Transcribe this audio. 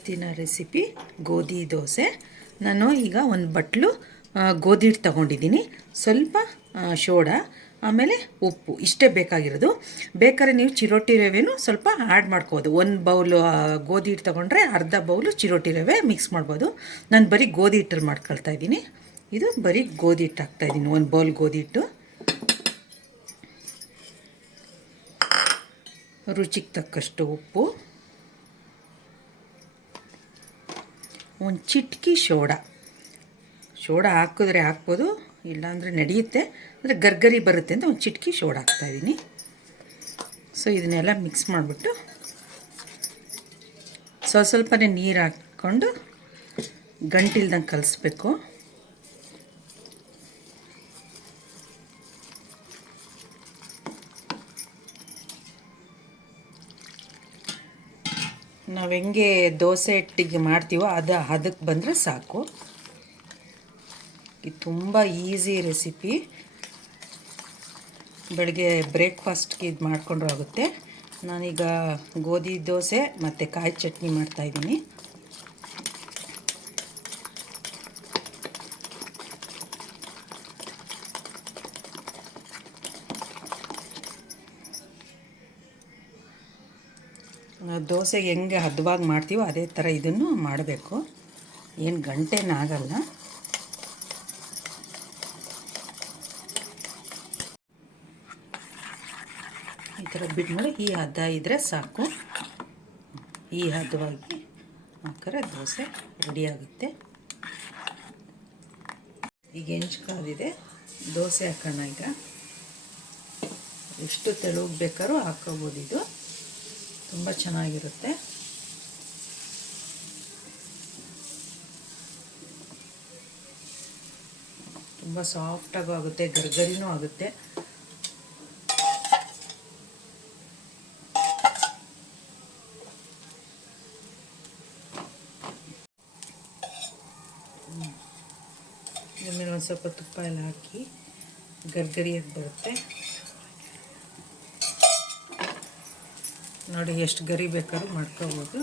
ಇವತ್ತಿನ ರೆಸಿಪಿ ಗೋಧಿ ದೋಸೆ. ನಾನು ಈಗ ಒಂದು ಬಟ್ಲು ಗೋಧಿ ಹಿಟ್ಟು ತಗೊಂಡಿದ್ದೀನಿ, ಸ್ವಲ್ಪ ಸೋಡಾ, ಆಮೇಲೆ ಉಪ್ಪು, ಇಷ್ಟೇ ಬೇಕಾಗಿರೋದು. ಬೇಕಾದ್ರೆ ನೀವು ಚಿರೋಟಿ ರವೆನೂ ಸ್ವಲ್ಪ ಆ್ಯಡ್ ಮಾಡ್ಕೋಬೋದು. ಒಂದು ಬೌಲು ಗೋಧಿ ಹಿಟ್ಟು ತೊಗೊಂಡ್ರೆ ಅರ್ಧ ಬೌಲು ಚಿರೋಟಿ ರವೆ ಮಿಕ್ಸ್ ಮಾಡ್ಬೋದು. ನಾನು ಬರೀ ಗೋಧಿ ಹಿಟ್ಟಲ್ಲಿ ಮಾಡ್ಕೊಳ್ತಾ ಇದ್ದೀನಿ. ಇದು ಬರೀ ಗೋಧಿ ಹಿಟ್ಟು ಹಾಕ್ತಾಯಿದ್ದೀನಿ, ಒಂದು ಬೌಲ್ ಗೋಧಿ ಹಿಟ್ಟು. ರುಚಿಗೆ ತಕ್ಕಷ್ಟು ಉಪ್ಪು, ಒಂದು ಚಿಟಕಿ ಸೋಡಾ ಹಾಕಿದ್ರೆ ಹಾಕ್ಬೋದು, ಇಲ್ಲಾಂದರೆ ನಡೆಯುತ್ತೆ, ಅಂದರೆ ಗರ್ಗರಿ ಬರುತ್ತೆ ಅಂತ ಒಂದು ಚಿಟಕಿ ಸೋಡಾ ಹಾಕ್ತಾಯಿದ್ದೀನಿ. ಸೊ ಇದನ್ನೆಲ್ಲ ಮಿಕ್ಸ್ ಮಾಡಿಬಿಟ್ಟು ಸ್ವಲ್ಪನೇ ನೀರು ಹಾಕ್ಕೊಂಡು ಗಂಟಿಲ್ದಂಗೆ ಕಲಿಸ್ಬೇಕು. ನಾವು ಹೆಂಗೆ ದೋಸೆ ಹಿಟ್ಟಿಗೆ ಮಾಡ್ತೀವೋ ಅದಕ್ಕೆ ಬಂದರೆ ಸಾಕು. ಇದು ತುಂಬ ಈಸಿ ರೆಸಿಪಿ. ಬೆಳಗ್ಗೆ ಬ್ರೇಕ್ಫಾಸ್ಟ್ಗೆ ಇದು ಮಾಡಿಕೊಂಡ್ರೂ ಆಗುತ್ತೆ. ನಾನೀಗ ಗೋಧಿ ದೋಸೆ ಮತ್ತು ಕಾಯಿ ಚಟ್ನಿ ಮಾಡ್ತಾಯಿದ್ದೀನಿ. ದೋಸೆಗೆ ಹೆಂಗೆ ಹದವಾಗಿ ಮಾಡ್ತೀವೋ ಅದೇ ಥರ ಇದನ್ನು ಮಾಡಬೇಕು, ಏನು ಗಂಟೆನಾಗಲ್ಲ. ಈ ಥರ ಬಿಟ್ಮೇಲೆ ಈ ಹದ ಇದ್ದರೆ ಸಾಕು. ಈ ಹದವಾಗಿ ಹಾಕಿದ್ರೆ ದೋಸೆ ರೆಡಿಯಾಗುತ್ತೆ. ಈಗ ಹೆಂಚ್ಕಾದಿದೆ, ದೋಸೆ ಹಾಕೋಣ. ಈಗ ಎಷ್ಟು ತೆಳುಗೆ ಬೇಕಾದ್ರೂ ಹಾಕೋಬೋದು, ಇದು ತುಂಬ ಚೆನ್ನಾಗಿರುತ್ತೆ. ತುಂಬ ಸಾಫ್ಟಾಗೂ ಆಗುತ್ತೆ, ಗರ್ಗರಿನೂ ಆಗುತ್ತೆ. ಇದ್ರ ಮೇಲೆ ಒಂದು ಸ್ವಲ್ಪ ತುಪ್ಪ ಎಲ್ಲ ಹಾಕಿ ಗರ್ಗರಿಯಾಗಿ ಬರುತ್ತೆ. ನೋಡಿ, ಎಷ್ಟು ಗರಿ ಬೇಕಾದ್ರೂ ಮಾಡ್ಕೋಬೋದು.